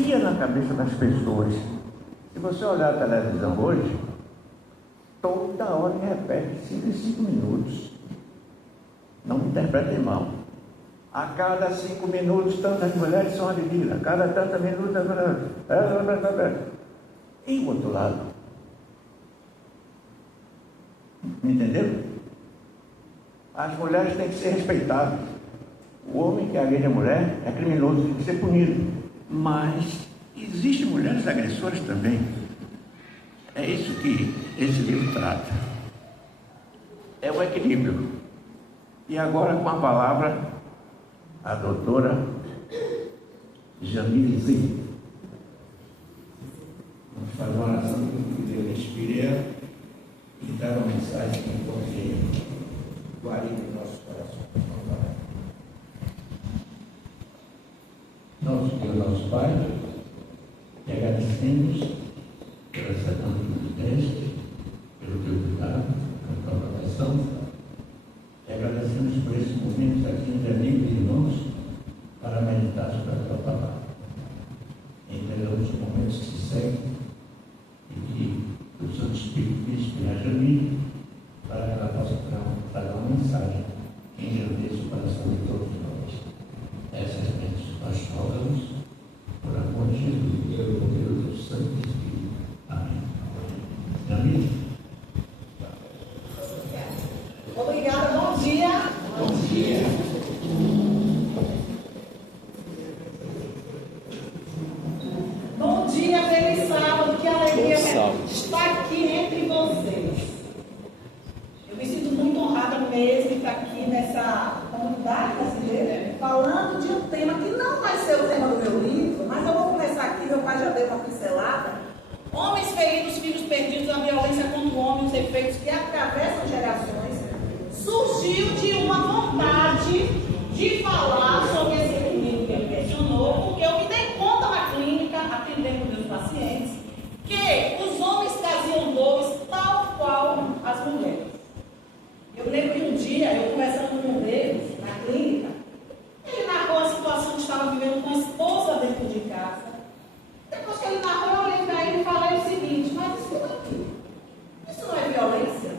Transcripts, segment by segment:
enfia na cabeça das pessoas. Se você olhar a televisão hoje, toda hora repete 5 em 5 minutos. Não me interpretem mal. A cada 5 minutos, tantas mulheres são agredidas. A cada tantos minutos, e o outro lado? Me entenderam? As mulheres têm que ser respeitadas. O homem que agride a mulher é criminoso, tem que ser punido. Mas existem mulheres agressoras também. É isso que esse livro trata. É o equilíbrio. E agora com a palavra, a doutora Jamile. Vamos fazer uma oração que Deus inspire ela e dar uma mensagem que pode guarir o nosso coração. Nosso Deus, nosso Pai, te agradecemos por essa tanta teste, pelo teu cuidado, pela tua proteção. Te agradecemos por esse momento aqui entre amigos e irmãos para meditar sobre a tua palavra. Entregamos os momentos que se seguem e que o Santo Espírito inspire a Jamile para que ela possa trazer uma mensagem que engrandeça o coração de todos nós. Essas bênçãos nós rogamos por amor de Jesus e pelo poder do Santo Espírito. Amém. Jamile. Obrigada, bom dia. Bom dia. Bom dia, feliz sábado, que alegria estar aqui entre vocês. Eu me sinto muito honrada mesmo de estar aqui nessa comunidade brasileira, falando de um tema que não vai ser o tema do meu livro, mas eu vou começar aqui, meu pai já deu uma pincelada. Homens feridos, filhos perdidos, a violência contra o homem, os efeitos que atravessam gerações. Surgiu de uma vontade de falar sobre esse menino que me impressionou, porque eu me dei conta na clínica, atendendo meus pacientes, que os homens traziam dores tal qual as mulheres. Eu lembro que um dia, eu conversando com um deles, na clínica, ele narrou a situação que estava vivendo com a esposa dentro de casa. Depois que ele narrou, eu olhei para ele e falei o seguinte: mas escuta aqui, isso não é violência?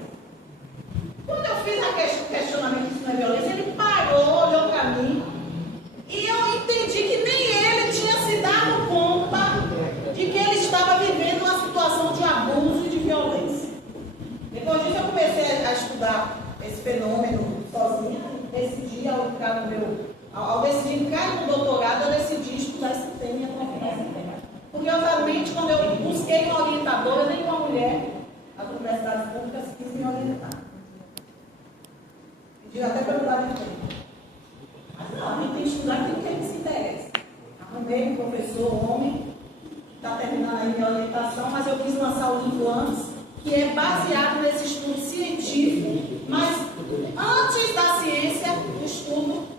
Quando eu fiz o questionamento que isso não é violência, ele parou, olhou para mim e eu entendi que nem ele tinha se dado conta de que ele estava vivendo uma situação de abuso e de violência. Depois disso eu comecei a estudar esse fenômeno sozinha e decidi, ao decidir entrar no doutorado, eu decidi estudar esse tema e aprofundar esse tema. Curiosamente, quando eu busquei uma orientadora, nenhuma mulher, as universidades públicas quis me orientar. Pediram até para eu mudar de tempo. Mas não, a gente tem que estudar aquilo que a gente se interessa. Arrumei um professor homem, que está terminando aí minha orientação, mas eu quis lançar o livro antes, que é baseado nesse estudo científico, mas antes da ciência, o estudo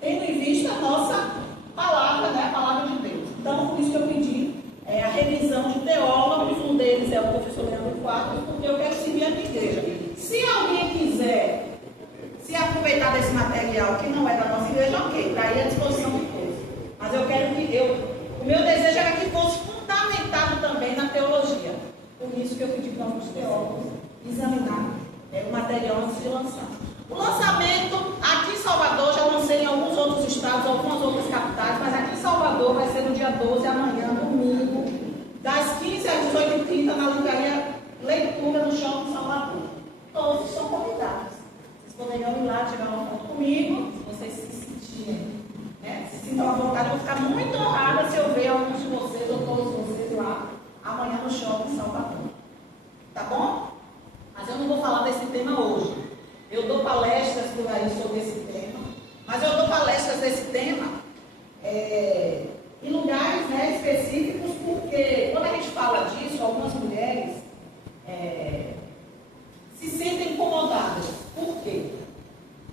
tendo em vista a nossa palavra, né, a palavra de Deus. Então, por isso que eu pedi a revisão de teólogos, um deles é o professor Leandro Quadros, porque eu quero servir a minha igreja. Se alguém quiser se aproveitar desse material que não é da nossa igreja, ok, está aí à disposição de todos. Mas eu quero o meu desejo era que fosse fundamentado também na teologia. Por isso que eu pedi para alguns teólogos examinar o material antes de lançar. O lançamento aqui em Salvador, já lancei em alguns outros estados, algumas outras capitais, mas aqui em Salvador vai ser no dia 12, amanhã, domingo, das 15 às 18h30, na livraria Leitura no Shopping Salvador. Todos são convidados. Vocês poderiam ir lá, tirar uma foto comigo, se vocês se sentirem, né? Se sintam à vontade, eu vou ficar muito honrada se eu ver alguns de vocês ou todos vocês lá amanhã no Shopping Salvador. Tá bom? Mas eu não vou falar desse tema hoje. Eu dou palestras por aí sobre esse tema, mas eu dou palestras desse tema em lugares, né, específicos, porque quando a gente fala disso, algumas mulheres se sentem incomodadas. Por quê?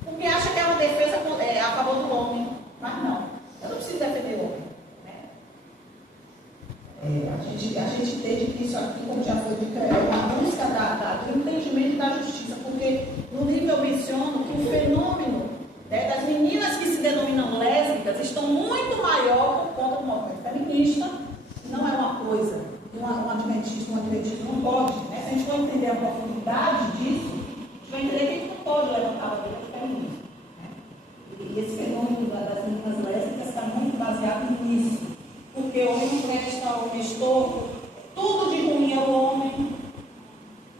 Porque acham que é uma defesa a favor do homem, mas não. Eu não preciso defender o homem. A gente entende que isso aqui, como já foi dito, é uma busca do entendimento da justiça, porque no livro eu menciono que o fenômeno das meninas que se denominam lésbicas estão muito maior por conta do a profundidade disso, a gente vai entender que a gente não pode levantar a bandeira do feminismo. Né? E esse fenômeno das meninas lésbicas está muito baseado nisso. Porque o homem não presta, o homem é estorvo, tudo de ruim é o homem.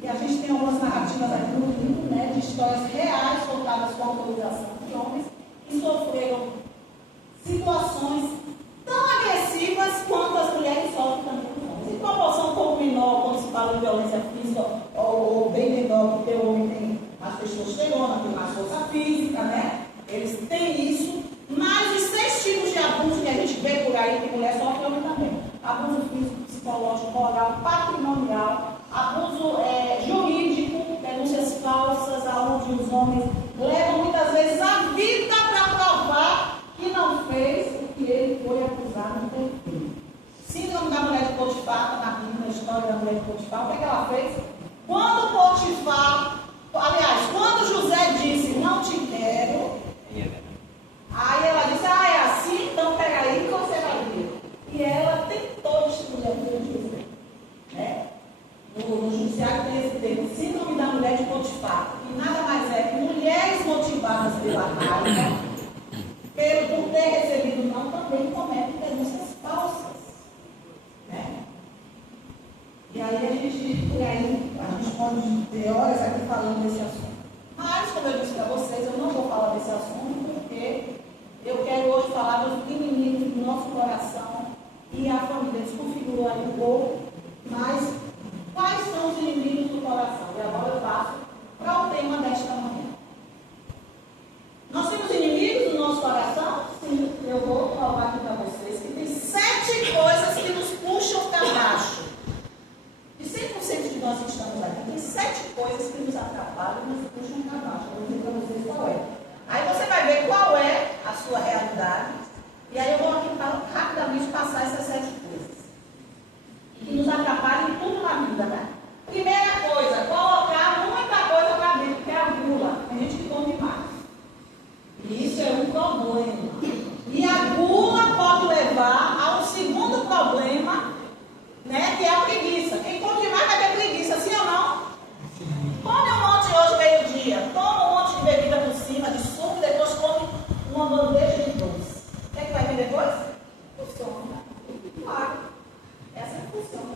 E a gente tem algumas narrativas aqui no livro, né, de histórias reais contadas com autorização de homens que sofreram situações tão agressivas quanto as mulheres sofrem também com homens. Em proporção um pouco menor quando se fala de violência física, ou bem menor, porque o homem tem mais testosterona, tem mais força física, né? Eles têm isso, mas os 6 tipos de abuso que a gente vê por aí, que mulher sofre, homem também. Abuso físico, psicológico, moral, patrimonial, abuso jurídico, denúncias falsas, aonde os homens levam muitas vezes a vida para provar que não fez o que ele foi acusado de ter feito. Síndrome da mulher de Potifar, na Bíblia, a história da mulher de Potifar, o que ela fez? Quando Potifar, aliás, quando José disse, não te quero, aí ela disse, é assim, então pega aí que você vai ver. E ela tentou destruir a vida de José. Né? No judiciário tem esse termo, síndrome da mulher de Potifar, que nada mais é que mulheres motivadas pela raiva, por ter recebido não, também cometem denúncias falsas. Né? E aí a gente pode ter horas aqui falando desse assunto. Mas, como eu disse para vocês, eu não vou falar desse assunto porque eu quero hoje falar dos inimigos do nosso coração e a família desconfigurou aí um pouco, mas quais são os inimigos do coração? E agora eu passo para o tema desta manhã. Nós temos inimigos do nosso coração? Sim, eu vou provar aqui para vocês que tem 7 coisas que nos puxam para baixo. De 100% de nós que estamos aqui, tem 7 coisas que nos atrapalham e nos puxam para baixo. Eu vou dizer para vocês qual é. Aí você vai ver qual é a sua realidade. E aí eu vou aqui rapidamente passar essas 7 coisas. Que nos atrapalham em tudo na vida, né? Primeira coisa, colocar muita coisa para dentro, que é a gula. Tem gente que come mais. E isso é um problema. E a gula pode levar a um segundo problema, né? Que é a preguiça. Quem come demais vai ter preguiça, sim ou não? Come um monte hoje, meio-dia. Toma um monte de bebida por cima, de suco, e depois come uma bandeja de doce. O que é que vai vir depois? Funciona. Claro. Essa funciona.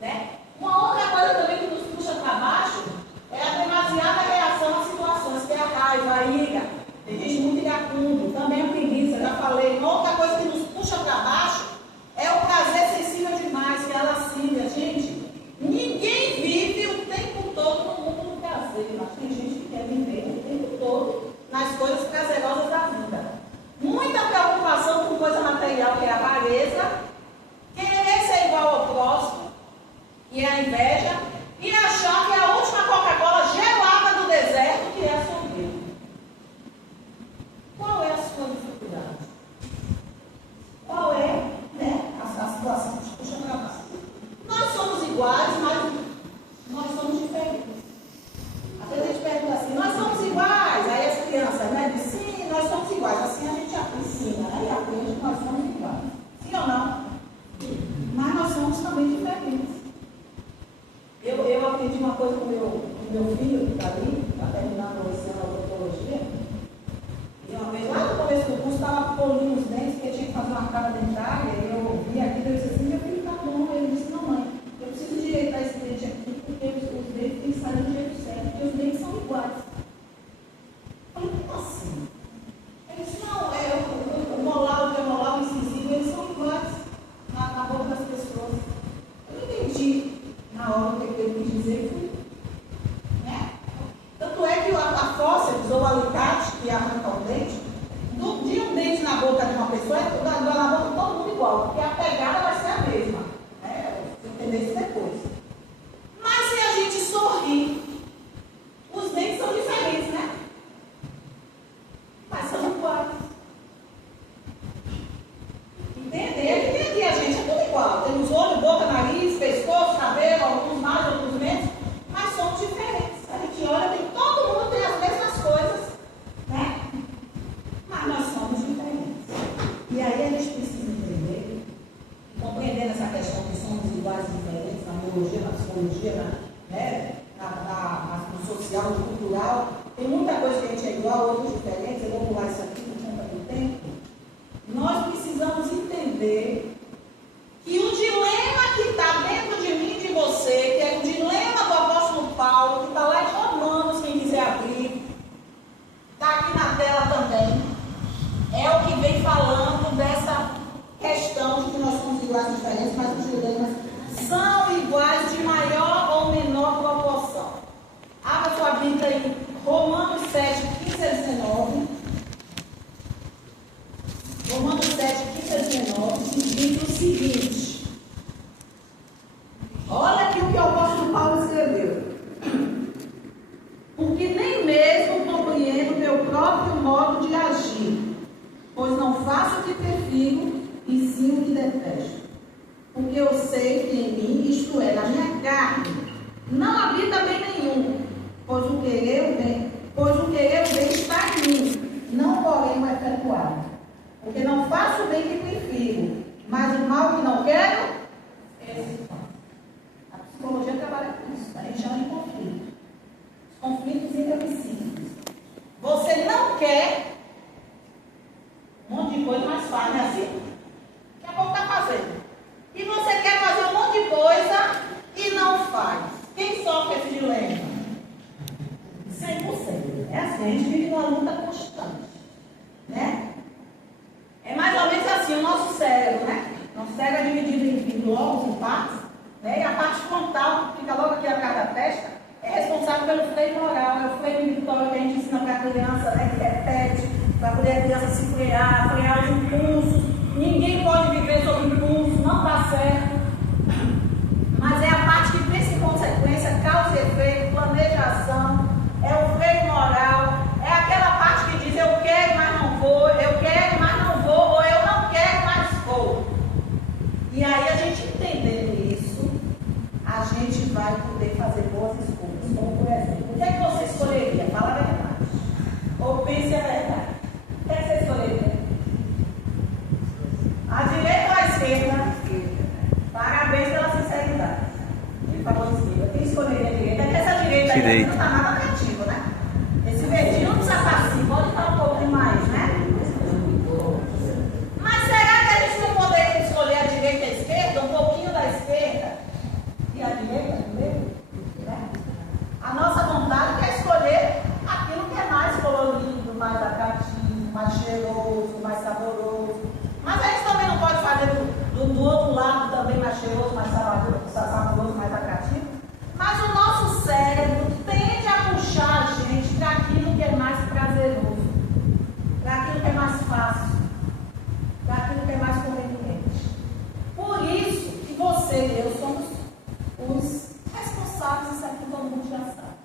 Né? Uma outra coisa também que nos puxa para baixo é a demasiada reação às situações, que é a raiva, a ira. Tem gente muito iracundo, também a preguiça, já falei. Uma outra coisa que nos puxa para baixo é o prazer sensível demais, que é a lascívia. Gente, ninguém vive o tempo todo no mundo do prazer, mas tem gente que quer viver o tempo todo nas coisas prazerosas da vida. Muita preocupação com coisa material, que é a avareza, querer ser igual ao próximo, que é a inveja, e achar que a última Coca-Cola gelada do deserto, que é a soberba. Qual é a sua dificuldade? Qual é, né, a situação que te puxa para baixo? Nós somos iguais, mas nós somos diferentes. Às vezes a gente pergunta assim, nós somos iguais? Aí as crianças, né, dizem, sim, nós somos iguais. Assim a gente ensina, né, e aprende que nós somos iguais. Sim ou não? Mas nós somos também diferentes. Eu aprendi uma coisa com o meu filho, que está ali, está terminando esse ano a odontologia. E uma vez, lá no começo do curso, estava polindo os dentes, porque tinha que fazer uma cara dentária, e eu ouvi aquilo, eu disse assim, meu filho está bom. Ele disse, mamãe, eu preciso direitar esse dente aqui, porque os dentes têm que sair do jeito certo, porque os dentes são iguais. Eu falei, como assim? Ele disse, não, o molar, o premolar, o incisivo, eles são iguais na boca das pessoas. Eu não entendi na hora o que ele quis dizer, né? Tanto é que a fósseis ou o alicate que arranca o dente, de um dente na boca de uma pessoa, na boca de todo mundo igual, porque a pegada vai ser a mesma. Né? Você entender isso depois. Mas se a gente sorrir, os dentes são diferentes, né? Mas são iguais. Entender? E aqui a gente é tudo igual. Temos olho, boca, nariz, pescoço, cabelo, alguns mais, outros menos, mas somos diferentes. A gente olha, todo mundo tem as mesmas coisas, né? Mas nós somos diferentes. E aí a gente precisa entender, compreendendo essa questão que somos iguais e diferentes, na biologia, na psicologia, né? chegou a outros diferentes, eu vou pular isso aqui por conta do tempo, nós precisamos entender que o dilema que está dentro de mim e de você, que é o dilema do apóstolo Paulo, que está lá em Romanos, quem quiser abrir, está aqui na tela também, é o que vem falando dessa questão de que nós somos iguais diferentes, mas os dilemas são iguais de maior ou menor proporção. Abra sua Bíblia aí, Romanos 7, 15 a 19. Romanos 7, 15 a 19, diz o seguinte. Olha aqui o que o apóstolo Paulo escreveu. Porque nem mesmo compreendo meu próprio modo de agir, pois não faço o que prefiro, e sim o que detesto. Porque eu sei que em mim, isto é, na minha carne, não habita bem nenhum, pois o querer o bem está em mim, não porém o efetuar. Porque não faço o bem que prefiro, mas o mal que não quero, esse faço. A psicologia trabalha com isso, a gente chama de conflito. Os conflitos inadmissíveis. Você não quer um monte de coisa, mas faz, não é assim? Daqui a pouco está fazendo. E você quer fazer um monte de coisa e não faz. Quem sofre esse dilema? 100%. É assim, a gente vive numa luta constante. Né? É mais ou menos assim o nosso cérebro, né? Nosso cérebro é dividido em blocos, em partes. Né? E a parte frontal, que fica logo aqui atrás da testa, é responsável pelo freio moral. É o freio inibitório que a gente ensina para a criança, né? Que repete, para poder a criança se frear os impulsos. Ninguém pode viver sob impulso, não dá certo. Mas é a parte que pensa em consequência, causa e efeito, planejação, é o freio moral, é aquela parte que diz eu quero, mas não vou, eu quero, mas não vou, ou eu não quero, mas vou. E aí a gente entendendo isso, a gente vai poder fazer boas escolhas. Como por exemplo, o que é que você escolheria? Fala a verdade. Ou pense a verdade. O que é que você escolheria? A direita ou a esquerda? Parabéns pela sinceridade. Ele falou esquerda. Quem escolheria a direita? É que essa direita aí não está nada atrativa, né? Esse verdinho não precisa estar assim, pode estar um pouco mais, né? Mas será que a gente não poderia escolher a direita e a esquerda? Um pouquinho da esquerda e a direita primeiro? Né? A nossa vontade é escolher aquilo que é mais colorido, mais atrativo, mais cheiroso, mais saboroso. Mas a gente também não pode fazer do outro lado também mais cheiroso, mais saboroso, mais atrativo. Mas o nosso cérebro tende a puxar a gente para aquilo que é mais prazeroso, para aquilo que é mais fácil, para aquilo que é mais conveniente. Por isso que você e eu somos os responsáveis, isso aqui todo mundo já sabe.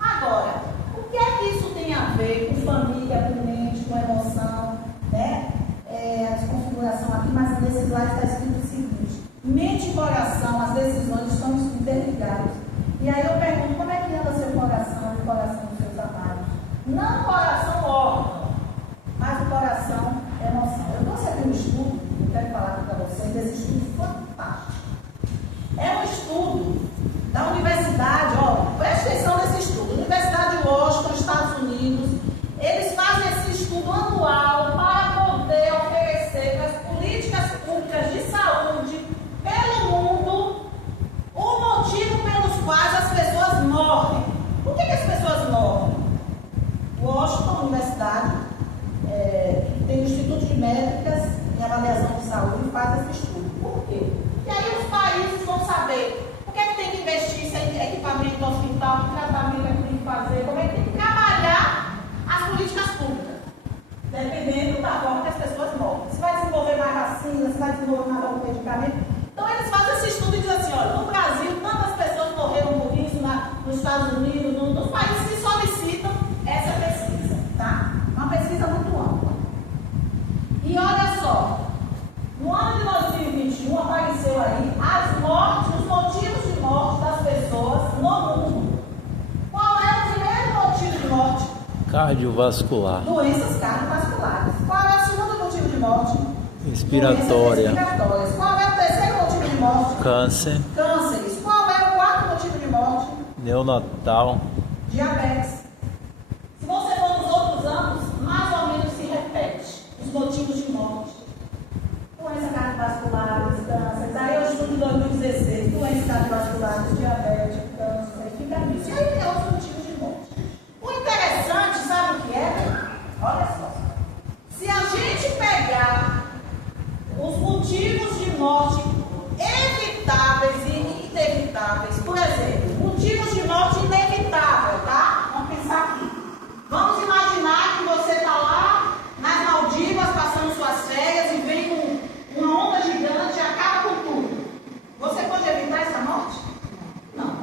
Agora, o que é que isso tem a ver com família, com mente, com emoção, né? A desconfiguração aqui, mas nesse slide está escrito o seguinte: mente e coração, as decisões estão interligadas. E aí eu pergunto, como é que anda seu coração e o coração dos seus amados? Não o coração órgão, mas o coração emoção. Eu trouxe aqui um estudo, eu quero falar aqui para vocês, desse estudo fantástico. É um estudo da universidade, preste atenção nesse estudo, Universidade de Washington, Estados Unidos. Eles fazem esse estudo anual para poder oferecer para as políticas públicas de saúde pelo mundo o motivo pelos quais as pessoas morrem. Por que as pessoas morrem? Washington, universidade, tem o Instituto de Médicas e Avaliação de Saúde, faz esse estudo. Por quê? E aí os países vão saber o que é que tem que investir em equipamento do hospital, que tratamento é que tem que fazer, como é que tem que trabalhar as políticas públicas, dependendo da forma que as pessoas morrem. Se vai desenvolver mais vacina, se vai desenvolver mais algum medicamento. Então eles fazem esse estudo e dizem assim, olha, no Brasil, tantas pessoas morreram por isso, nos Estados Unidos, nos países que solicitam essa pesquisa, tá? Uma pesquisa muito ampla. E olha só, no ano de 2021 apareceu aí as mortes, os motivos de morte das pessoas no mundo. Qual é o primeiro motivo de morte? Cardiovascular. Doenças cardiovasculares. Qual é o segundo motivo de morte? Respiratória. Doenças respiratórias. Qual é o terceiro motivo de morte? Câncer. Cânceres. Qual é o quarto motivo de morte? Neonatal. Diabetes. Se você for nos outros cardiovasculares, cânceres. Aí eu estudo em 2016, doenças cardiovasculares, diabetes, câncer, fica nisso. E aí tem outros motivos de morte. O interessante, sabe o que é? Olha só. Se a gente pegar os motivos de morte evitáveis e inevitáveis, por exemplo, motivos de morte inevitável, tá? Vamos pensar aqui. Vamos imaginar que você está lá nas Maldivas passando suas férias e vem uma onda gigante e acaba com tudo. Você pode evitar essa morte? Não.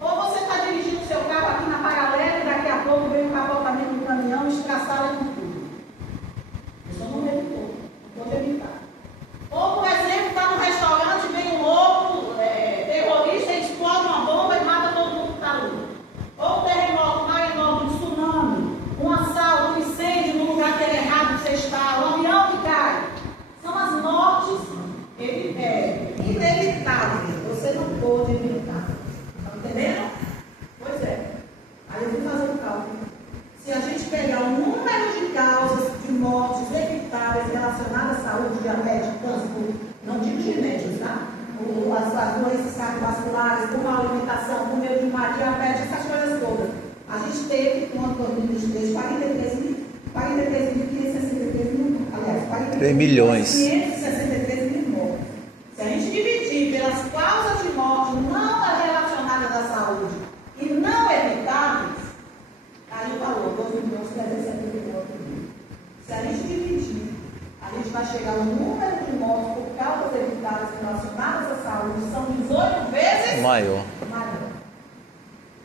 Ou você está dirigindo seu carro aqui na paralela e daqui a pouco vem um capotamento do caminhão e estraçalha com tudo. Isso não evitou. Não pode evitar. Ou, por exemplo, está no restaurante, vem um louco terrorista e explode uma bomba e mata todo mundo que está ali. Ou um terremoto, um maremoto, um tsunami, um assalto, um incêndio no lugar que é errado que você está, um avião que cai. São as mortes inevitáveis. Você não pode evitar. Está entendendo? Pois é. Aí eu vou fazer um cálculo. Se a gente pegar o número de causas de mortes evitáveis relacionadas à saúde, diabetes, câncer, não digo genéticos, tá? As doenças cardiovasculares, por má alimentação, por meio de uma diabetes, essas coisas todas. A gente teve, no ano 2023, 43.563 mil, aliás, 43.563 mil mortes. Se a gente dividir pelas causas de morte não relacionadas à saúde e não evitáveis, aí o valor, 2.379.000. Se a gente dividir, a gente vai chegar ao número de mortes por causas evitáveis relacionadas à saúde, são 18 vezes maior.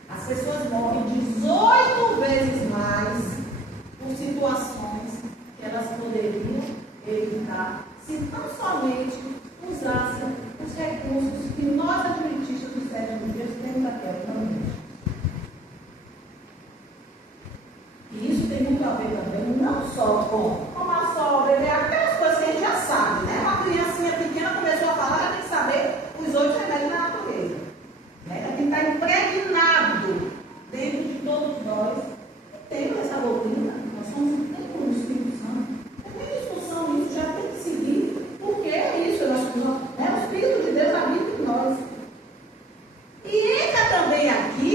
As pessoas morrem 18 vezes mais por situações que elas poderiam evitar se tão somente usassem os recursos que nós, adventistas do sétimo dia, temos aqui atualmente. E isso tem muito a ver também, não só com tomar sol, beber, aquelas coisas que a gente já sabe, né? Uma criancinha pequena começou a falar, ela tem que saber os 8 remédios da natureza. Né? Ela tem que estar impregnado dentro de todos nós. E temos essa doutrina, nós somos o templo do Espírito Santo. Não tem discussão nisso, já tem que seguir, porque é isso, nós, né? O Espírito de Deus habita em nós. E entra também aqui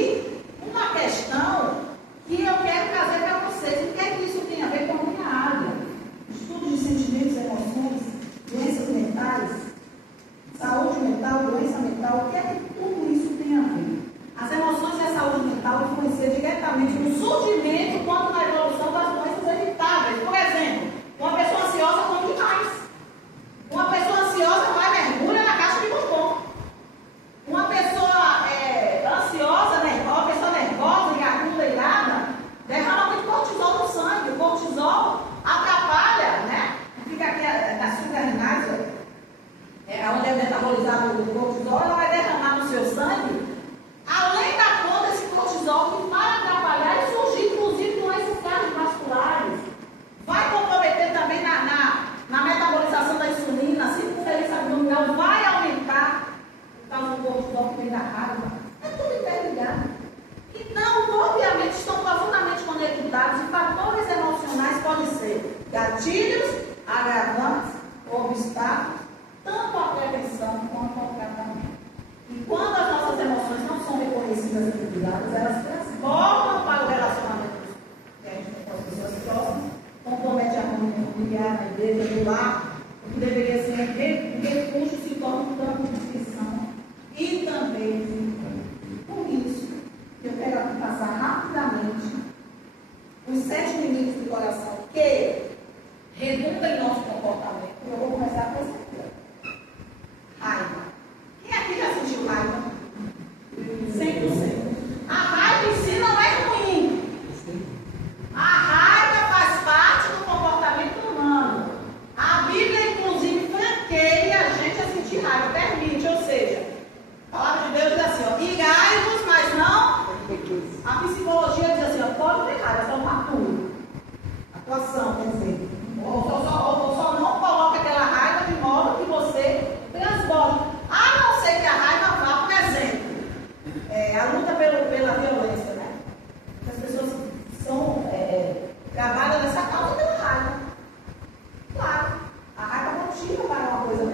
uma questão que eu quero trazer para vocês. O que é que isso tem a ver com a minha área? Estudo de sentimentos, emoções, doenças mentais, saúde mental, doença mental. O que é que tudo isso tem a ver? As emoções e a saúde mental influenciam diretamente no surgimento quanto na evolução das doenças evitáveis. Por exemplo, uma pessoa ansiosa come demais. Uma pessoa ansiosa vai mergulha na caixa de bombom. Uma pessoa ansiosa, né? Uma pessoa nervosa, iracunda, irada, derrama muito cortisol no sangue. O cortisol atrapalha, né? Fica aqui nas sucralinases, onde é metabolizado o cortisol, ela vai derramar no seu sangue. Além da conta, esse cortisol que vai atrapalhar e surgir, inclusive, doenças cardiovasculares. Vai comprometer também na metabolização da insulina, a circunferência abdominal vai aumentar por causa do cortisol que vem da raiva. É tudo interligado. Então, obviamente, estão profundamente conectados e fatores emocionais podem ser gatilhos, agravantes, obstáculos, tanto a prevenção quanto ao tratamento. E quando as nossas emoções não são reconhecidas e cuidadas, elas transbordam para o relacionamento que a gente tem com as pessoas próximas, compromete a harmonia familiar, na igreja, no lar, o que deveria ser um refúgio se torna um campo de inscrição e também desencontro. Por isso, eu quero aqui passar rapidamente os 7 limites do coração que redundam em nosso comportamento. Eu vou começar com esse aqui. Raiva. Quem aqui já sentiu raiva? 100%. A raiva em si não é ruim. A raiva faz parte do comportamento humano. A Bíblia, inclusive, franqueia a gente a sentir raiva, permite, ou seja, a palavra de Deus diz assim, ó, irai-vos, mas não. A psicologia diz assim, ó, pode ter raiva, só não atua. Atuação, quer dizer, ou só não coloca aquela raiva de modo que você transborde. A não ser que a raiva vá, por exemplo, a luta pela violência, né? As pessoas são gravadas nessa causa pela raiva. Claro, a raiva motiva para uma coisa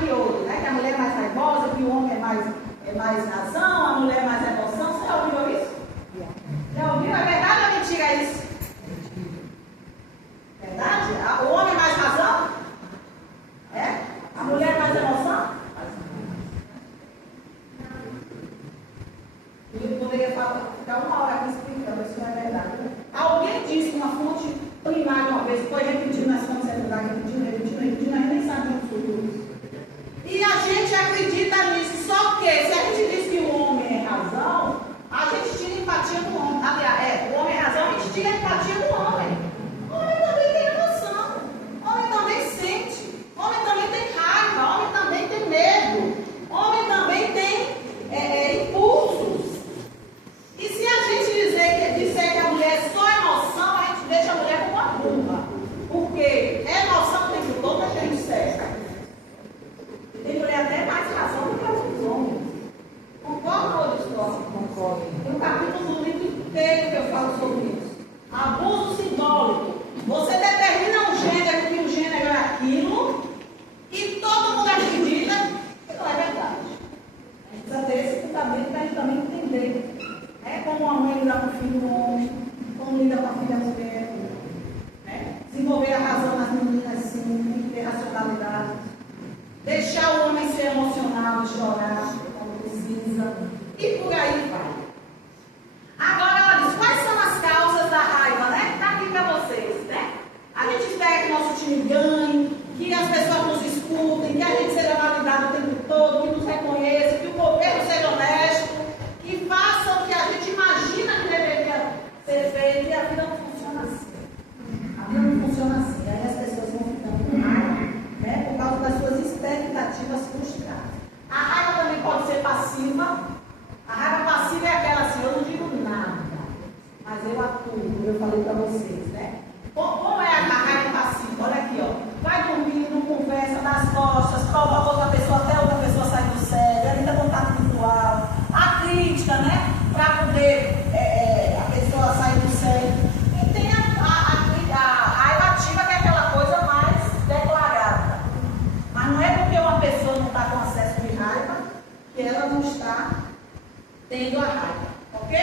de hoje, né? Que a mulher é mais raivosa, que o homem é mais razão, a mulher é mais emoção. Você já ouviu isso? Já ouviu? É verdade ou mentira isso? Verdade? O homem é mais razão? É? A mulher é mais emoção? Eu poderia ficar uma hora aqui explicando, isso não é verdade. Alguém disse uma fonte primária uma vez, foi repetindo nas fontes secundárias, repetindo, a gente nem sabe o futuro. E a gente acredita nisso, só que se a gente diz que o homem é razão, a gente tira empatia do homem. Aliás, o homem é razão, a gente tira empatia do homem. O homem também tem emoção, o homem também sente, o homem também tem raiva, o homem também tem medo, o homem também tem impulsos. E se a gente disser que a mulher é só emoção, a gente deixa a mulher como uma burra. Porque emoção o tempo todo a gente certa. Tem mulher até mais razão do que os homens. Concorda ou discorda? Concordo. Tem um capítulo do livro inteiro que eu falo sobre isso. Abuso simbólico. Você determina um gênero, que o gênero é aquilo, e todo mundo acredita que não é verdade. A gente precisa ter esse fundamento para a gente também entender. Como a mãe lida com o filho homem, como lida com a filha mulher. Desenvolver a razão nas meninas, sim, tem que ter racionalidade. Deixar o homem ser emocional, chorar quando precisa. E por aí vai. Agora ela diz, quais são as causas da raiva, né? Está aqui para vocês, né? A gente espera que nosso time ganhe, que as pessoas nos escutem, que a gente seja validado o tempo todo, que nos reconheça, que o governo seja honesto, que façam o que a gente imagina que deveria ser feito, e a vida não funciona assim. A vida não funciona assim. Aí as pessoas vão ficando com raiva, né, por causa das suas expectativas frustradas. A raiva também pode ser passiva. A raiva passiva é aquela assim, eu não digo nada, mas eu atuo, eu falei para vocês, né? Como é a raiva passiva? Olha aqui, ó. Vai dormir, não conversa, nas costas, provoca outra pessoa, até outra pessoa sair do sério, evita contato visual. A crítica, né? Para poder a pessoa sair do sério. E tem a raiva ativa, que é aquela coisa mais declarada. Mas não é porque uma pessoa não está com acesso de raiva que ela não está tendo a raiva. Ok?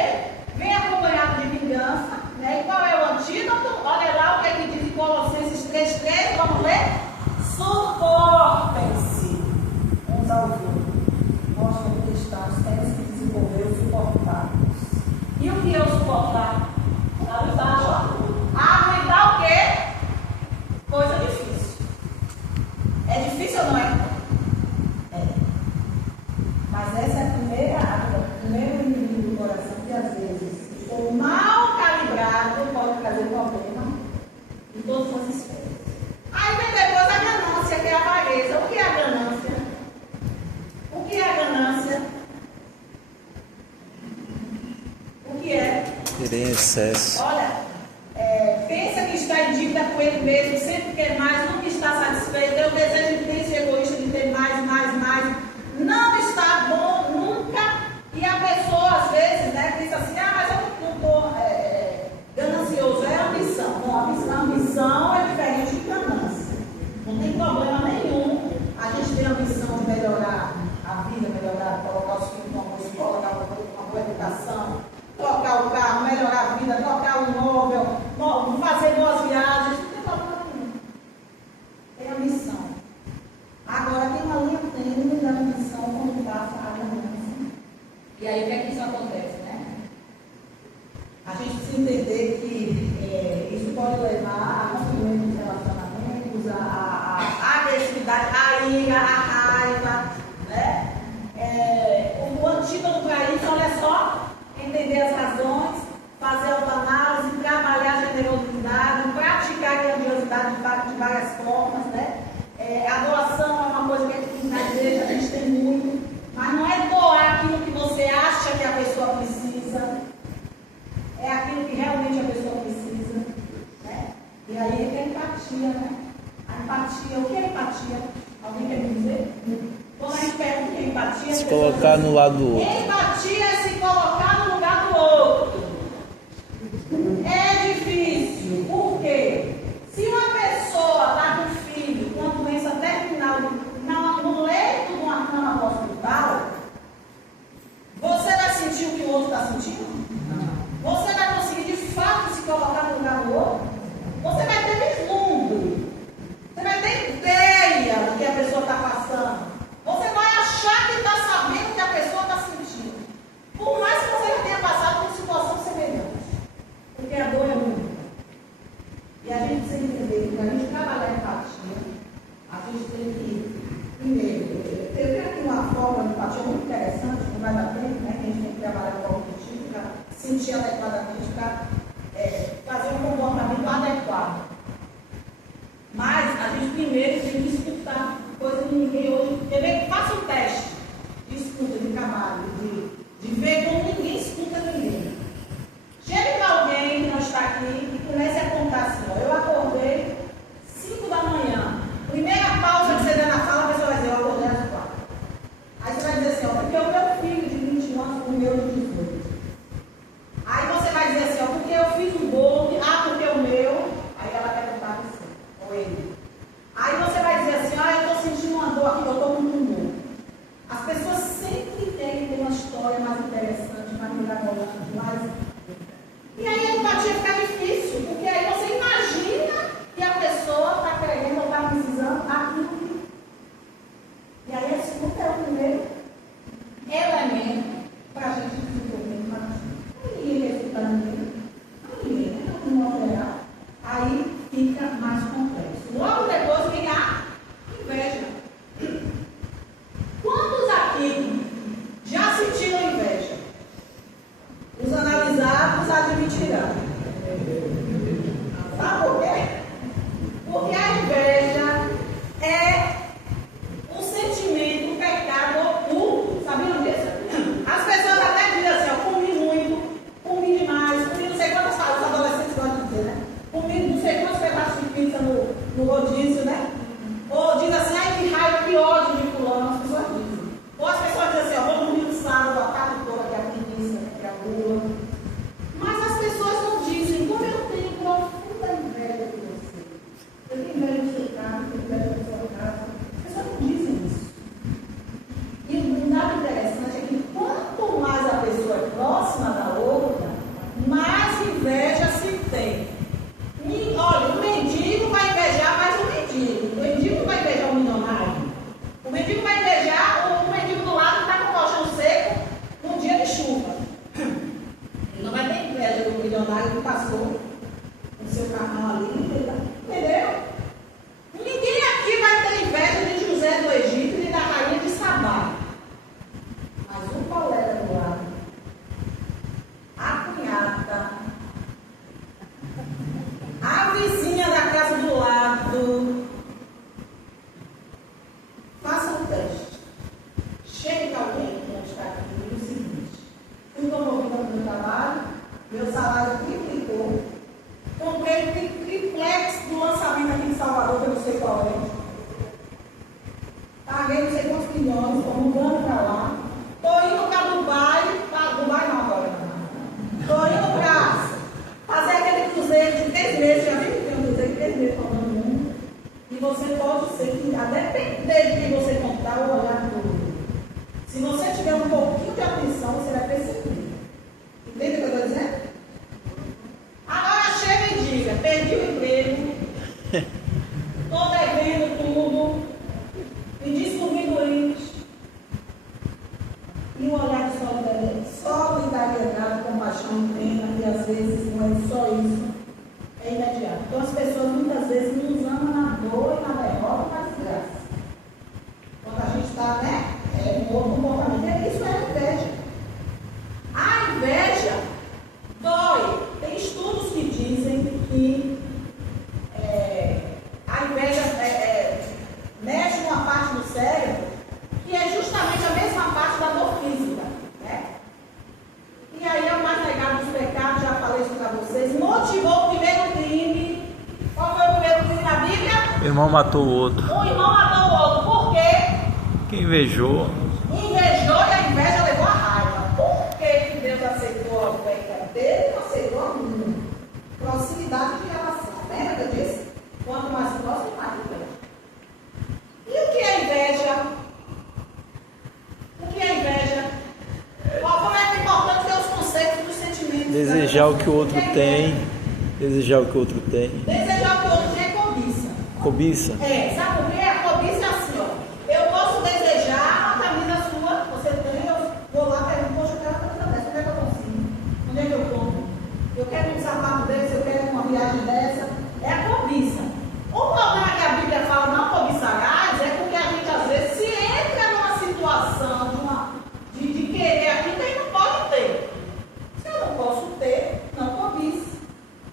Vem acompanhado de vingança. Né? E qual é o antídoto? Olha lá o que é que diz em Colossenses 3:3. Vamos ler? Suportem-se uns aos outros. Nós, como cristãos, temos que desenvolver o suportar-nos. E o que é o suportar? Aguentar o quê? Coisa difícil. É difícil ou não é? É. Mas essa é o primeiro inimigo do coração, que às vezes, se for mal calibrado, pode trazer problema em todas as esferas. Aí vem depois a ganância, que é a avareza. O que é a ganância? O que é a ganância? O que é? Querer excesso. Olha, pensa que está em dívida com ele mesmo, sempre quer mais, nunca está satisfeito, é o desejo intenso e egoísta de ter mais. Não está bom nunca. E a pessoa, às vezes, né, pensa assim, mas eu não estou ganancioso, é ambição. Não, a ambição é diferente de ganância. Não tem problema nenhum a gente ter a ambição de melhorar a vida, colocar os filhos numa boa escola, dar uma boa educação, trocar o carro, melhorar a vida, trocar o imóvel, fazer boas viagens, não tem problema nenhum. Tem ambição. Agora tem uma linha tênue da ambição quando passa a ganância. E aí o que é que isso acontece, né? A gente precisa entender que isso pode levar a rompimento dos relacionamentos, a agressividade, a ira, a raiva, né? O antídoto para isso, olha só, entender as razões, fazer autoanálise, trabalhar a generosidade, praticar a grandiosidade de várias formas, né? A doação é uma coisa que aqui na igreja a gente tem muito, mas não é doar aquilo que você acha que a pessoa precisa, é aquilo que realmente a pessoa precisa, né? E aí é a empatia, né? A empatia, o que é empatia? Alguém quer me dizer? Quando a gente pergunta o que é empatia, Se colocar no lado do outro. Empatia é se colocar no lugar do outro. É difícil. Por quê? Se uma pessoa está com um filho com uma doença terminal, não lê primeiro tem que escutar coisa que ninguém hoje. Quer ver? Faça um teste de escuta, de trabalho, de ver como ninguém escuta ninguém. Chegue para alguém que não está aqui e comece a contar assim, ó, eu acordei 5 da manhã. Primeira pausa que você der na fala, a pessoa vai dizer, eu acordei às 4. Aí você vai dizer assim, ó, porque o meu filho de 21 anos comeu de 18. Aí você vai dizer assim, ó, porque eu fiz um bolo, porque o meu, aí ela vai contar você, ou ele. Aí você vai dizer assim, ó, eu estou sentindo uma dor aqui, eu estou com um tumor. As pessoas sempre têm uma história mais interessante, mais mirabolante, mais... E aí a empatia fica difícil, porque aí você imagina que a pessoa está querendo ou está precisando aquilo que... E aí a escuta é o primeiro elemento para a gente desenvolver empatia. Ninguém quer escutar ninguém, ninguém, no modo geral. Aí fica mais complexo. Logo depois vem a inveja. Quantos aqui já sentiram inveja? Os analisados admitirão. Sabe por quê? Porque a inveja é um sentimento, um pecado oculto. Sabiam disso? As pessoas até dizem assim, ó, comi muito, comi demais, comi não sei quantas palavras, os adolescentes gostam de dizer, né? Comi não sei quantos pedaços de pizza no rodízio, né? Ou diz assim, ai que raiva, que ódio de fulano, as pessoas dizem. Ou as pessoas dizem assim, ó, vou dormir no sábado, a tarde toda, que é a preguiça, que é a rua. Mas as pessoas não dizem, como eu tenho profunda inveja de você. Eu tenho inveja do seu carro, eu tenho inveja da sua casa. As pessoas não dizem isso. E o dado interessante é que quanto mais a pessoa é próxima da outra, mais inveja se tem. E, olha, o mendigo vai invejar mais o mendigo. O mendigo vai invejar o milionário. O mendigo vai invejar o mendigo do lado que está com o colchão seco num dia de chuva. Ele não vai ter inveja do milionário que passou com seu carrão ali, entendeu? Ninguém aqui vai ter inveja de José do Egito e da rainha de Sabá. Mas o colega do lado, a cunhada, a vizinha da casa do lado, faça um teste. Chegue para alguém que não está aqui e diga o seguinte: fui promovida no meu trabalho, meu salário triplicou, comprei o triplex do lançamento aqui em Salvador, que eu não sei qual é. Paguei não sei quantos milhões, estou mudando para lá. Estou indo para Dubai não agora. Estou indo para fazer aquele cruzeiro de 3 meses, já viu que tem um cruzeiro de 3 meses falando no mundo. E você pode ser que, a depender de quem você contar, o olhar do outro. Se você tiver um pouquinho de atenção, você vai perceber. Entende o que eu estou dizendo? Agora chega e diga, perdi o emprego, estou devendo tudo, me descobri doente. E um olhar de solidariedade, compaixão interna, e às vezes não é só isso, é imediato. Então as pessoas muitas vezes nos amam na dor e na derrota e na desgraça. Quando a gente está, né? Um outro comportamento, isso é inveja. A inveja dói. Tem estudos que dizem que a inveja mexe uma parte do cérebro que é justamente a mesma parte da dor física, né? E aí é o mais negado dos pecados, já falei isso para vocês. Motivou o primeiro crime. Qual foi o primeiro crime na Bíblia? O irmão matou o outro. Um irmão matou o outro. Por quê? Que invejou. Invejou e a inveja levou a raiva. Por que Deus aceitou a oferta dele e não aceitou a minha? Proximidade de relação. Lembra que eu disse? Quanto mais próximo, mais inveja. E o que é inveja? O que é inveja? Como é importante ter os conceitos dos sentimentos? Desejar o que o outro tem. Desejar o que o outro tem. Desejar o que o outro tem é cobiça. Cobiça. Sabe por quê? A cobiça é assim, ó. Eu posso desejar uma camisa sua, você tem, eu vou lá, pergunto, poxa, eu quero uma camisa dessa, onde é que eu consigo? Onde é que eu compro? Eu quero um sapato desse, eu quero uma viagem dessa. É a cobiça. O problema que a Bíblia fala, não cobiçarás, é porque a gente às vezes se entra numa situação de querer aquilo que a gente não pode ter. Se eu não posso ter, não cobice.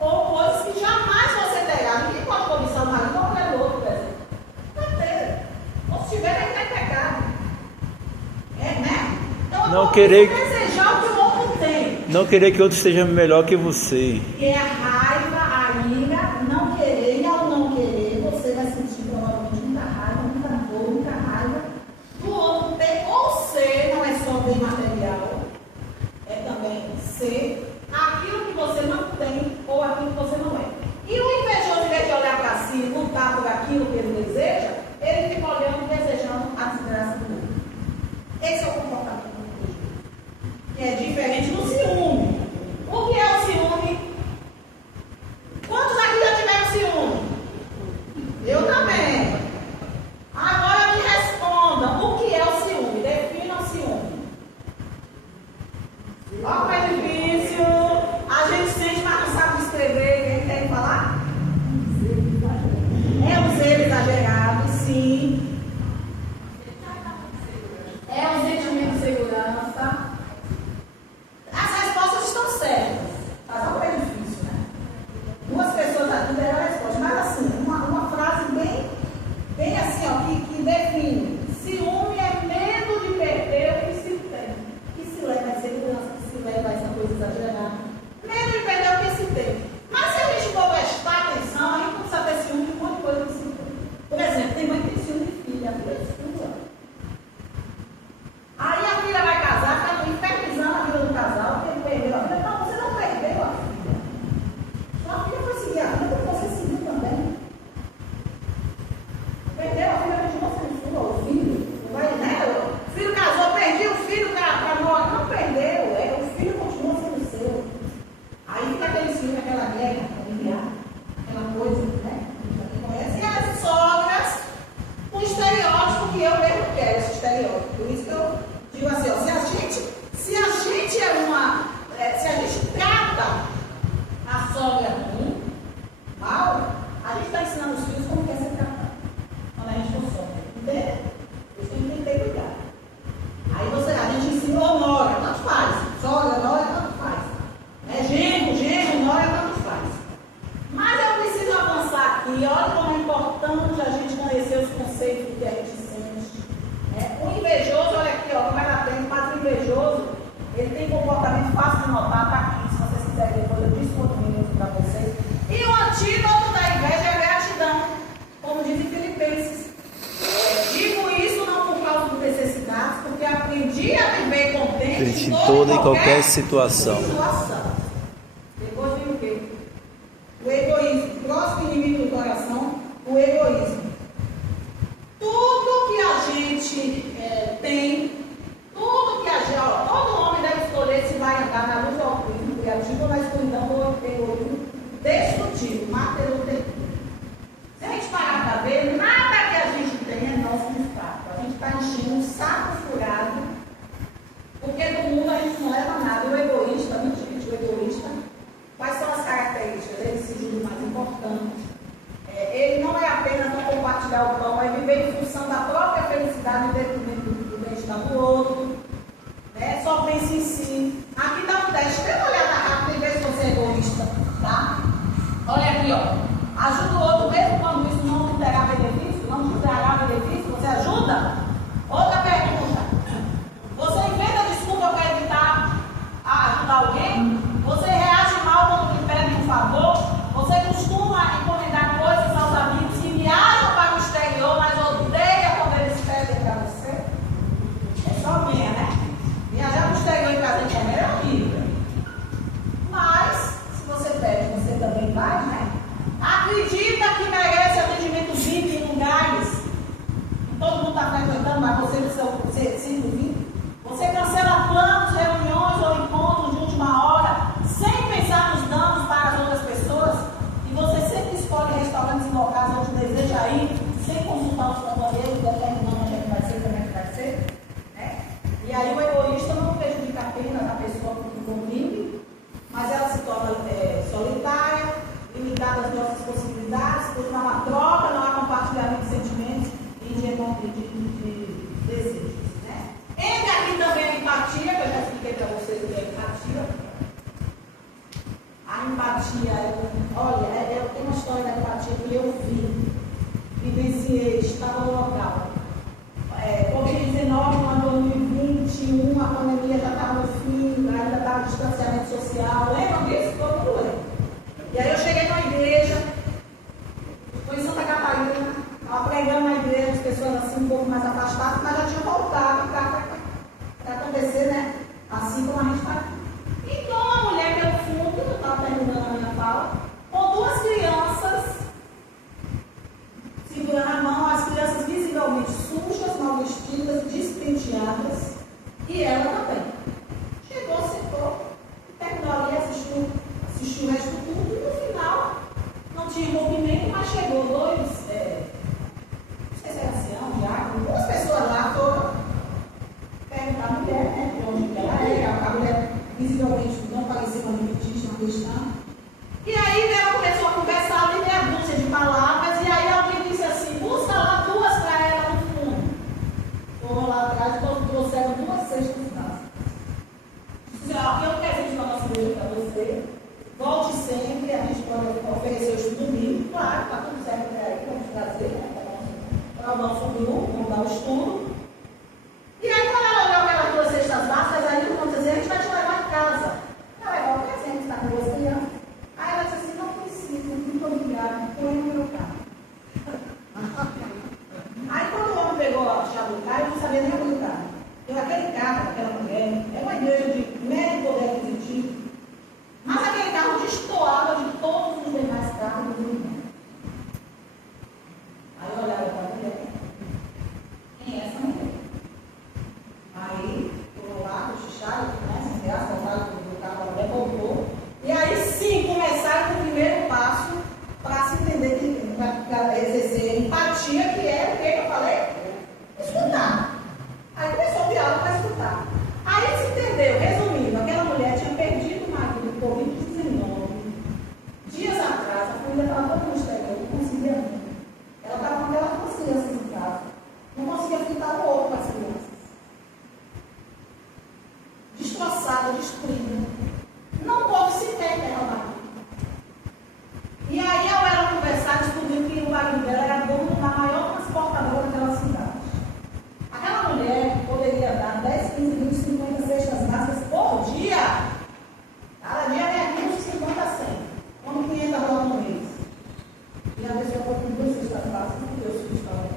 Ou coisas que jamais você terá. Ninguém pode cobiçar o marido ou o outro, por exemplo. Não querer, desejar o que o outro tem. não querer que outro esteja melhor que você. E é a raiva, a ira, não querer, e ao não querer, você vai sentir provavelmente muita raiva, muita dor, muita raiva do outro ter, ou ser, não é só bem material, é também ser aquilo que você não tem ou aquilo que você não é. E o invejoso, em vez de olhar para si e lutar por aquilo que ele deseja, ele fica olhando e desejando a desgraça do outro. Esse é o comportamento do invejoso, que é diferente do ciúme. O que é o ciúme? Quantos aqui já tiveram ciúme? Eu também. Agora me respondam, o que é o ciúme? Defina o ciúme. Olha que é difícil. A gente sente, mas não sabe escrever. Quem quer falar? É um zelo exagerado, sim. É um sentimento de segurança. As respostas estão certas. Mas não é difícil, né? Duas pessoas aqui deram a resposta. Mas assim, uma frase bem assim, ó, que define. Ciúme é medo de perder o que se tem. Que se leva a segurança, que se leva a essa coisa exagerada. Medo de perder o que se tem. Mas se a gente for prestar atenção, a gente não precisa ter ciúme de um monte de coisa que se tem. Por exemplo, tem mãe que tem ciúme de filha. A filha é sua. Aí a filha vai casar, fica infernizando a vida do casal, porque ele perdeu a vida. Não, você não perdeu a filha. Sua filha foi seguir a vida porque você seguiu também. Perdeu a filha, continua sendo sua, o filho. Não vai, né? O filho casou, perdi o filho para morrer. Não perdeu, o filho continua sendo seu. Aí fica aquele ciúme, aquela guerra familiar, aquela coisa, né? Que conhece. E as sogras, um estereótipo que eu mesmo quero, esse estereótipo. Por isso que eu digo assim, ó, se a gente trata a sogra ruim, mal, a gente está ensinando os filhos como quer ser tratado. Quando a gente for sogra. Entende? Isso tem que ter cuidado. Aí a gente ensina ou nora, tanto faz. Sogra, nora, tanto faz. Genro, nora, tanto faz. Mas eu preciso avançar aqui. Olha como é importante a gente conhecer os conceitos do que a gente sente. O invejoso, olha aqui, ó, como ela tem, mas o invejoso, ele tem comportamento fácil de notar, tá aqui, se vocês quiserem depois eu disponho para vocês. E o antídoto da inveja é a gratidão, como diz em Filipenses. Digo isso não por causa de necessidades, porque aprendi a viver contente Em toda e qualquer situação. Depois vem o quê? O egoísmo. Próximo inimigo do coração, o egoísmo. Tudo que a gente tem, tudo que a gente, todo homem deve escolher se vai andar na luz do algoritmo criativo ou na escuridão do egoísmo destrutivo, material. Se a gente parar para ver, nada que a gente tem é nosso de fato. A gente está enchendo um saco furado, porque do mundo a gente não leva nada. O egoísta, mentira, o egoísta, quais são as características? Ele se julga mais importante. Ele não é apenas não compartilhar o pão, é viver em função da própria felicidade e detrimento do bem-estar do outro. Né? Só pensa em si. Aqui dá um teste. Dê uma olhada rápida e vê se você é egoísta. Tá? Olha aqui, ó. Ajuda o outro mesmo quando isso não te terá benefício? Não te trará benefício? Você ajuda? Outra pergunta. Você inventa desculpa para evitar ajudar alguém? Você reage mal quando lhe pedem um favor? Você costuma encomendar coisas aos amigos que viajam para o exterior, mas odeia quando eles pedem para você? É só minha, né? Viajar para o exterior e trazer comer é horrível. Mas, se você pede, você também vai, né? Acredita que merece atendimento VIP em lugares que todo mundo está frequentando, mas você precisa ser 5-20? Você cancela planos, reuniões ou encontros de última hora, sem pensar nos danos para as outras pessoas, e você sempre escolhe restaurantes e locais onde deseja ir, sem consultar os companheiros, determinando onde é que vai ser, como é que vai ser. Né? E aí o egoísta não prejudica apenas a pessoa que convive, mas ela se torna solitária, limitada às nossas possibilidades, pois não há troca, não há compartilhamento de sentimentos e de desejos. Né? Entra aqui também a empatia, que eu já expliquei para vocês o que é empatia. A empatia, olha, eu tenho uma história da empatia que eu vivenciei, estava no local. Covid-19, no ano 2021, a pandemia pessoas assim um pouco mais afastadas, mas já tinha voltado para acontecer, né? Assim como a gente está aqui. Então, uma mulher pelo fundo, eu estava terminando a minha fala, com duas crianças segurando a mão, as crianças visivelmente sujas, mal vestidas, despenteadas, e ela também. Chegou, sentou, terminou ali, assistiu o resto tudo, e no final não tinha movimento, mas chegou dois, não sei se era ancião, diácono, duas pessoas lá, foram perguntar a mulher, né, de onde ela é, a mulher visivelmente não parecia uma adventista, uma cristã. E aí ela começou a conversar ali, meia dúzia de palavras, e aí alguém disse assim, busca lá duas para ela no fundo. Foram lá atrás e trouxeram duas cestas básicas. Disse, aqui é um presente da nossa igreja para você. Volte sempre, a gente pode oferecer o estudo bíblico, claro, está tudo certo até aí, vamos trazer, né, para o nosso grupo, vamos dar o estudo. E aí quando ela olhou aquelas duas cestas básicas, aí o irmão dizia, a gente vai te levar em casa. Ela levou o presente, está com duas crianças. Aí ela disse assim, não precisa, muito obrigada, põe no meu carro. Aí quando o homem pegou a chave do carro, eu não sabia nem abrir o carro. Deu aquele carro, aquela mulher, é uma igreja de médio poder aquisitivo, mas aquele carro destoava de todos os demais carros do mundo. Aí eu olhava para a mulher, quem é essa mulher? Aí, por lá, cochicharam, né, sem graça, voltaram do carro, a mulher voltou. E aí sim começaram com o primeiro passo para se entender, para exercer empatia, que é o que eu falei? Escutar. Aí começou o diálogo para escutar. Aí se entendeu, resumindo, aquela mulher tinha perdido o marido por Covid-19. Dias atrás, a família estava toda no exterior, não conseguia ver. Ela estava com aquelas duas crianças em casa. Não conseguia ficar o outro com as crianças. Destroçada, destruída. Não pode se ter o marido. E aí, ao ela conversar, descobriu que o marido dela era dono da maior transportadora daquela cidade. Aquela mulher poderia dar 10, 15, 20, 50 cestas básicas por dia. Cada dia ganha uns 50 a 100. Como 500 rolas no mês. E a pessoa foi com duas cestas básicas, porque os filhos estavam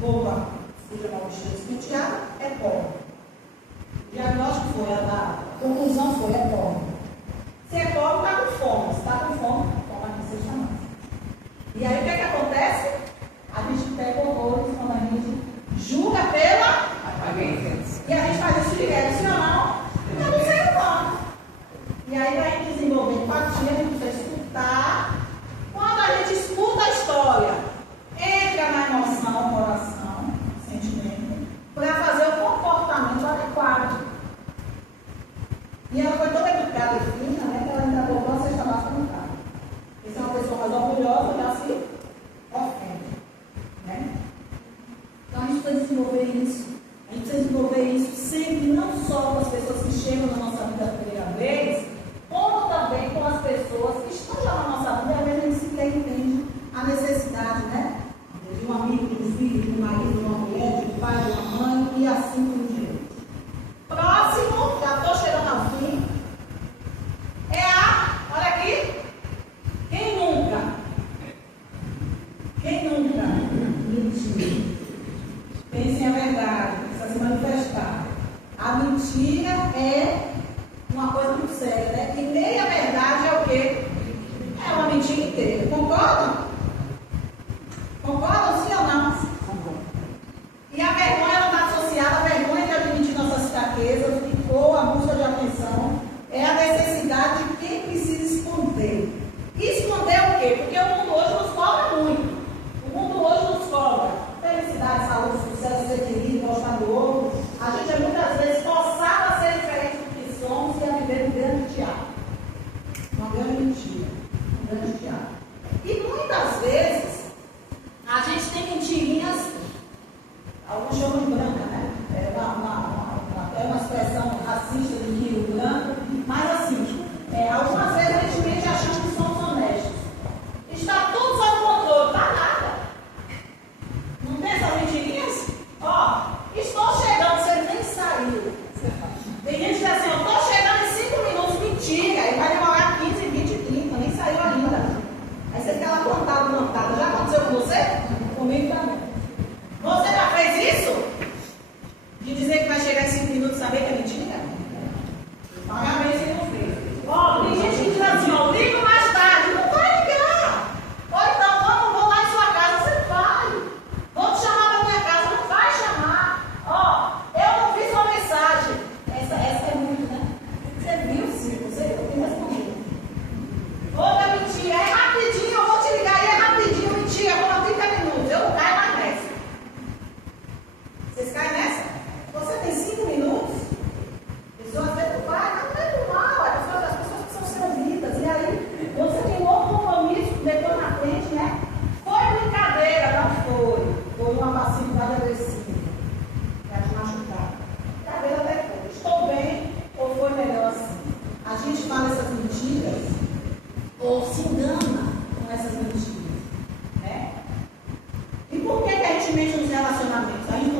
com roupa suja, mal vestida, despenteada, é pobre. O diagnóstico foi, a conclusão foi, é pobre. Se é pobre, está com fome. Se está com fome, toma aqui cesta básica. E aí o que é que acontece? A gente pega horrores quando a gente julga pela aparência. E a gente faz isso direto, sim ou não? Eu não sei não. E aí vai desenvolver empatia, a gente precisa escutar. Quando a gente escuta a história, entra na emoção, coração, sentimento, para fazer o comportamento adequado. E ela foi toda educada e fina, né? Que ela ainda botou a cesta básica no carro. E se é uma pessoa mais orgulhosa, já se ofende. Né? Então a gente precisa desenvolver isso. A gente precisa desenvolver isso sempre, não só com as pessoas que chegam na nossa vida a primeira vez, como também com as pessoas que estão já na nossa vida, às vezes a gente sequer entende a necessidade, né? De um amigo, de um filho, de um marido, de uma mulher, de um pai, de uma mãe, e assim por diante. Próximo, já estou chegando ao fim, é olha aqui, quem nunca mentiu? Pensem a verdade, precisa se manifestar. A mentira é uma coisa muito séria, né? E meia verdade é o quê? É uma mentira inteira. Concordam? Concordam sim ou não? Concordam. E a vergonha não está associada à vergonha de admitir nossas fraquezas ou a busca de atenção. É a necessidade de quem precisa esconder. Esconder o quê? Porque o mundo hoje nos cobra muito. O mundo hoje nos cobra felicidade, saúde, sucesso, ser querido, gostar do outro. A gente é muitas vezes forçado a ser diferente do que somos e a viver um grande teatro. Uma grande mentira. Um grande teatro. E muitas vezes a gente tem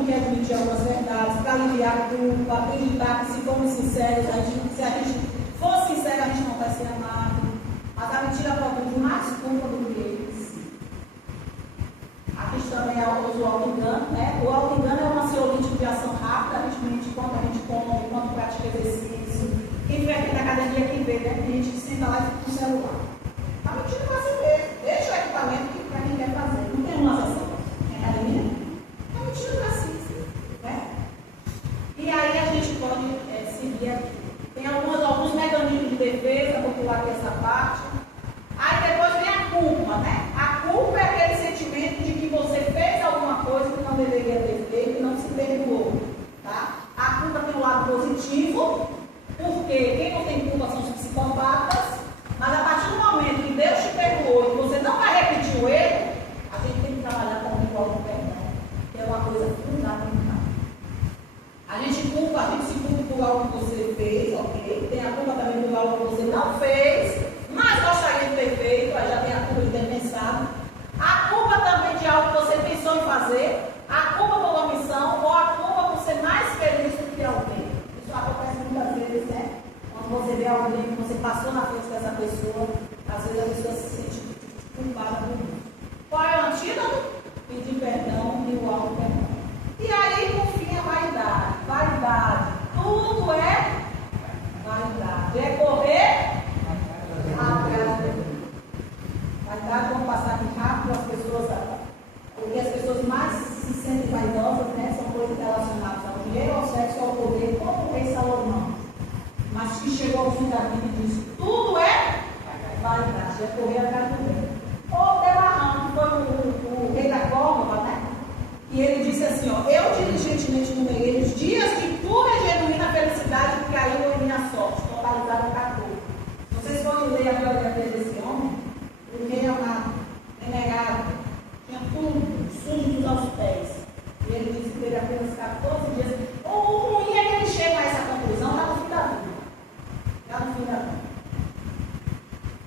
que admitir algumas verdades, para aliviar a culpa, acreditar que se formos sinceros, se a gente for sincero, a gente não vai ser amado. Mas a mentira produz mais culpa do que eles. Aqui também é o auto-engano, né? O auto-engano é uma ciolite de ação rápida, a gente mente quando a gente come, quando pratica exercício. Quem vem aqui na academia, quem vê, né? Tem gente que senta lá e fica com o celular. A mentira vai se ver. Deixa o equipamento para quem quer fazer. Não tem uma sessão na academia. A mentira não é assim, né? E aí a gente pode seguir aqui. Tem alguns mecanismos de defesa, vou pular aqui essa parte. Aí depois vem a culpa, né? A culpa é aquele sentimento de que você fez alguma coisa que não deveria ter feito e não se perdoou, tá? A culpa tem um lado positivo, porque quem não tem culpa são os psicopatas, mas a partir do momento que Deus te perdoou e você não vai repetir o erro, a gente tem que trabalhar com o auto-perdão, que é uma coisa fundamental. A gente se culpa por algo que você fez, ok? Tem a culpa também por algo que você não fez, mas gostaria de ter feito, aí já tem a culpa de ter pensado. A culpa também de algo que você pensou em fazer, a culpa por uma missão, ou a culpa por ser mais feliz do que alguém. Isso acontece muitas vezes, né? Quando você vê alguém que você passou na frente dessa pessoa, às vezes a pessoa se sente culpada por isso. Qual é o antídoto? Pedir perdão e o auto-perdão. E aí, por fim, a vaidade. Vaidade. Tudo é vaidade. É correr atrás de Deus. Vaidade, vamos passar aqui rápido, porque as pessoas mais se sentem vaidosas, né, são coisas relacionadas ao dinheiro, ao sexo, ao poder, como o rei Salomão. Mas que chegou ao fim da vida e disse, tudo é vaidade, é correr atrás do bem. Ou Demarrão, que foi o rei da Córdoba, né? E ele disse assim, ó, eu diligentemente numerei os dias de pura e genuína felicidade que caiu em minha sorte, totalizaram 14. Vocês podem ler a biografia desse homem, o rei amado, renegado, tinha tudo, sujo aos pés. E ele disse que teve apenas 14 dias. O ruim é que ele chega a essa conclusão já no fim da vida. Já no fim da vida.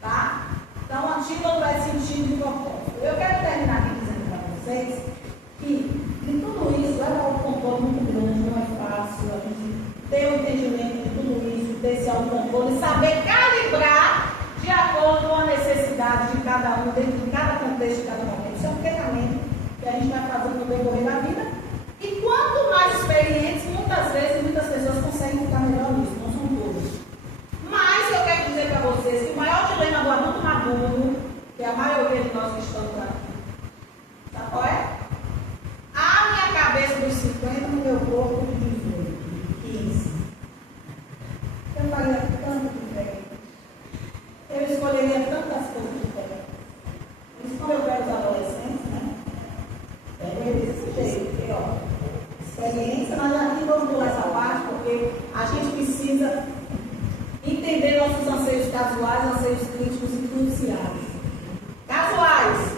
Tá? Então, o antídoto é sentido de propósito. Eu quero terminar aqui dizendo para vocês que de tudo isso é um controle muito grande, não é fácil a gente ter o entendimento de tudo isso, ter esse autocontrole, saber calibrar de acordo com a necessidade de cada um, dentro de cada contexto, de cada momento. Isso é um treinamento que a gente vai fazendo no decorrer da vida. E quanto mais experientes, muitas vezes, muitas pessoas conseguem ficar melhor nisso, não são todas. Mas eu quero dizer para vocês que o maior dilema do adulto maduro, que é a maioria de nós que estamos aqui, sabe qual é? A minha cabeça dos 50 no meu corpo de 18, 15. Eu faria tanto diferente. Eu escolheria tantas coisas diferentes. Isso quando eu pego os adolescentes, né? Pego eles desse jeito, porque, ó, experiência, nós aqui vamos pular essa parte, porque a gente precisa entender nossos anseios casuais, anseios críticos e cruciais. Casuais,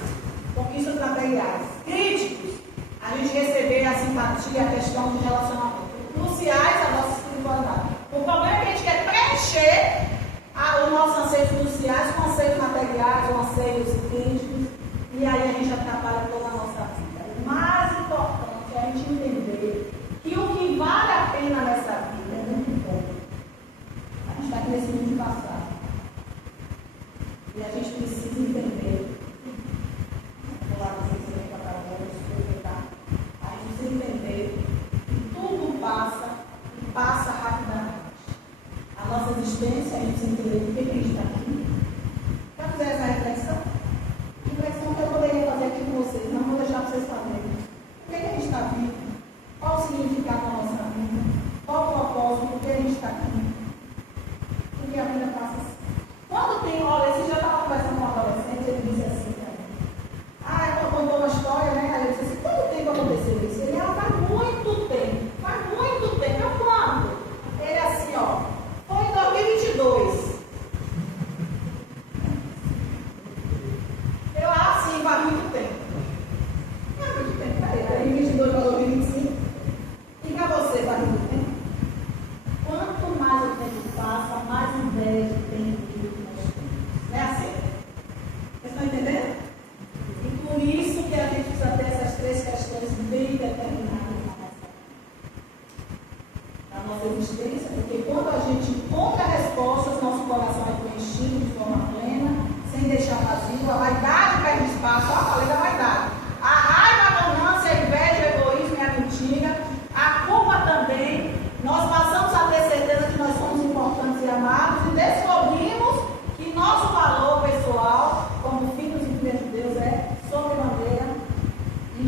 conquistas materiais. Críticos, a gente receber a simpatia, a questão de relacionamento. Cruciais, a nossa espiritualidade. O problema é que a gente quer preencher os nossos anseios cruciais com anseios materiais, com anseios críticos, e aí a gente atrapalha toda a nossa vida. O mais importante é a gente entender que o que vale a pena nessa vida é muito bom. A gente está aqui nesse mundo de passado. E a gente precisa entender. Vou lá dizer que você para a gente precisa entender que tudo passa e passa rapidamente. A nossa existência, a gente precisa entender por que a gente está aqui. Para fazer essa reflexão que eu poderia fazer aqui com vocês, não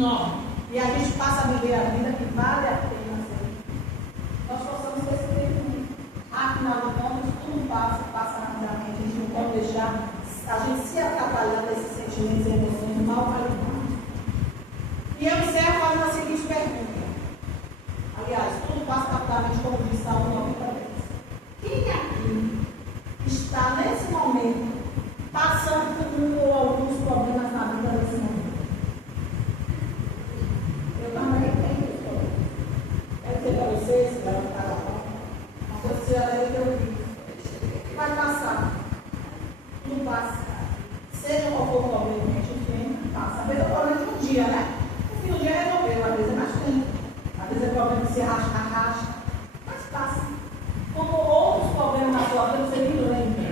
enorme. E a gente passa a viver a vida que vale a pena ser. Nós possamos ter esse tempo. Afinal de contas, tudo passa rapidamente. A gente não pode deixar a gente se atrapalhar desses sentimentos e emoções mal calibrados. E eu encerro fazendo a seguinte pergunta. Aliás, tudo passa rapidamente, como diz Salmo 90 vezes. Quem aqui está nesse momento passando por um ou alguns problemas na vida nesse momento? Eu também tenho esse problema. Quero dizer para vocês, que levantaram a mão, uma coisa que você já deve ter ouvido. Vai passar. Tudo passa. Seja qual for o problema que a gente enfrenta, passa. Às vezes é o problema de um dia, né? No fim do dia resolveu, às vezes é mais tempo. Às vezes é problema que se arrasta, mas passa. Como outros problemas na sua vida, você nem lembra.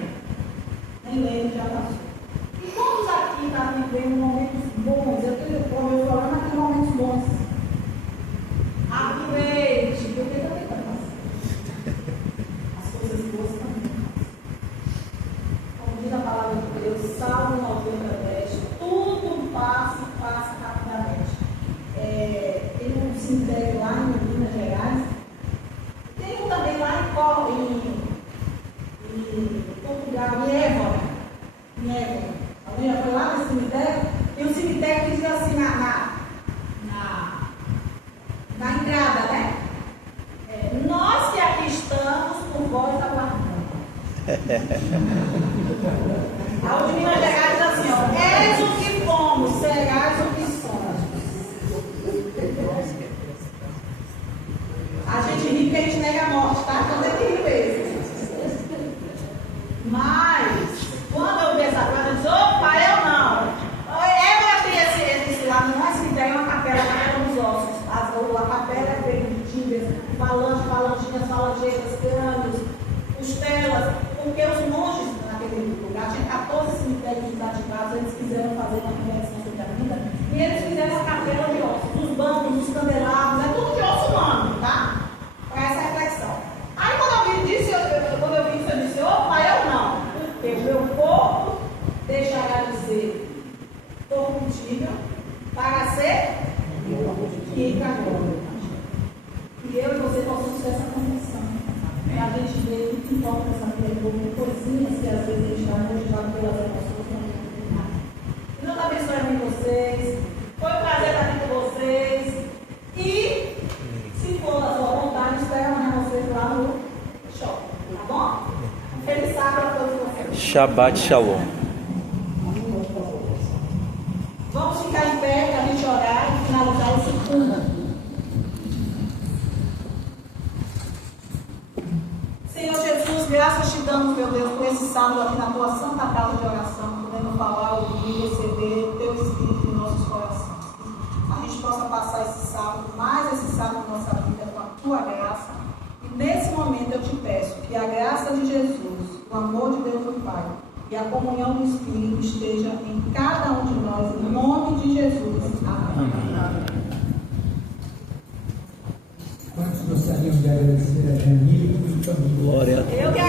Nem lembra, já passou. E todos aqui estão vivendo momentos bons. Eu tenho problema, mas tem momentos bons. Aproveite, porque também vai passar. As coisas boas também passam. Como diz a palavra de Deus, Salmo 90, tudo passa rapidamente. Tem um cemitério lá em Minas Gerais. Tem um também lá em Portugal, em Évora. Alguém já foi lá nesse cemitério? Tem um cemitério que diz assim na entrada, né? Nós que aqui estamos, por vós aguardando. A outra Minas Gerais diz assim, ó, és o que fomos, serás o que somos. A gente ri porque a gente nega a morte, tá? Então tem que rir mesmo. Mas, quando eu vi essa coisa, eu disse, opa, eu não. Eu tenho esse lado, não é cemitério, é uma capela dos ossos. A capela é feita de tíbias, falanginhas, falangeiras, crânios, costelas, porque os monges naquele lugar tinham 14 cemitérios desativados, eles quiseram fazer uma reflexão sobre a vida, e eles fizeram a capela de ossos, os bancos, os candelabros, é tudo de osso humano, tá? Para essa reflexão. Aí quando eu vi isso, eu disse, opa, eu não, porque o meu corpo deixará de ser corruptível para ser rica agora. E eu e você possamos ter essa condição. A gente vê o que importa nessa vida, como coisinhas que às vezes a gente vai motivado pelas emoções, não nada. E Deus abençoe a mim vocês. Foi um prazer estar aqui com vocês. E, se for da sua vontade, espero amanhã vocês lá no shopping. Tá bom? Um feliz sábado a todos vocês. Shabbat Shalom. Vamos ficar em pé para a gente orar e finalizar esse culto. Senhor Jesus, graças te damos, meu Deus, por esse sábado aqui na tua santa casa de oração, podendo falar, ouvir, receber o teu Espírito em nossos corações. A gente possa passar esse sábado, mais esse sábado na nossa vida, com a tua graça. E nesse momento eu te peço que a graça de Jesus, o amor de Deus o Pai e a comunhão do Espírito esteja em cada um de nós, em nome de Jesus. Amém. Quantos gostariam de agradecer a Jamila e família? Glória a Deus. Eu que